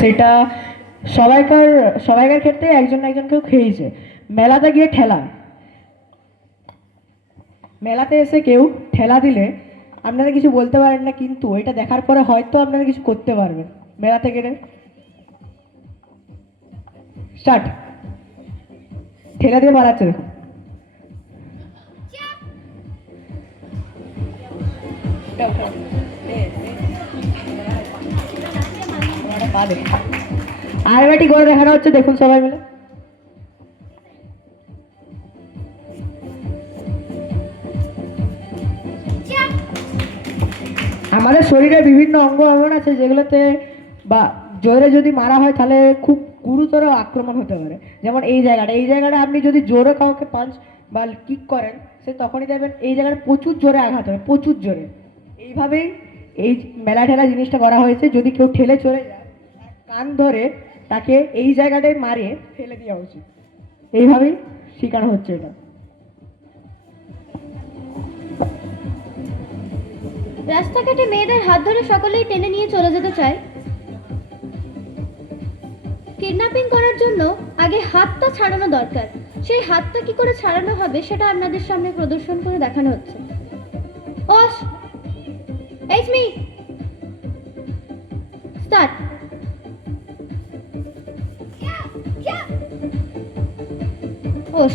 সেটা সবাইকার ক্ষেত্রে একজন না একজন কেউ খেয়েছে। মেলাতে গিয়ে ঠেলা, মেলাতে এসে কেউ ঠেলা দিলে আপনারা কিছু বলতে পারেন না, কিন্তু এটা দেখার পরে হয়তো আপনারা কিছু করতে পারবেন। মেলাতে গেলে স্টার্ট, ঠেলা দিয়ে পালাচ্ছে দেখুন। আর বেটি করে দেখানো হচ্ছে, দেখুন সবাই মিলে। আমাদের শরীরে বিভিন্ন অঙ্গ এমন আছে যেগুলোতে বা জোরে যদি মারা হয় তাহলে খুব গুরুতর আক্রমণ হতে পারে। যেমন এই জায়গাটা আপনি যদি জোরে কাউকে পাঞ্চ বা কিক করেন, সে তখনই দেখবেন এই জায়গাটা প্রচুর জোরে আঘাত হবে, প্রচুর জোরে। এইভাবেই এই মেলা ঠেলা জিনিসটা করা হয়েছে। যদি কেউ ঠেলে চলে যায়, কান ধরে তাকে এই জায়গাটায় মারিয়ে ফেলে দেওয়া উচিত। এইভাবেই শেখানো হচ্ছে এটা। রাস্তাঘাটে মেয়েদের হাত ধরে সকলেই টেনে নিয়ে চলে যেতে চায়। কিডন্যাপিং করার জন্য আগে হাতটা ছাড়ানো দরকার। সেই হাতটা কি করে ছাড়ানো হবে সেটা আপনাদের সামনে প্রদর্শন করে দেখানো হচ্ছে। Osh, H me start. Osh.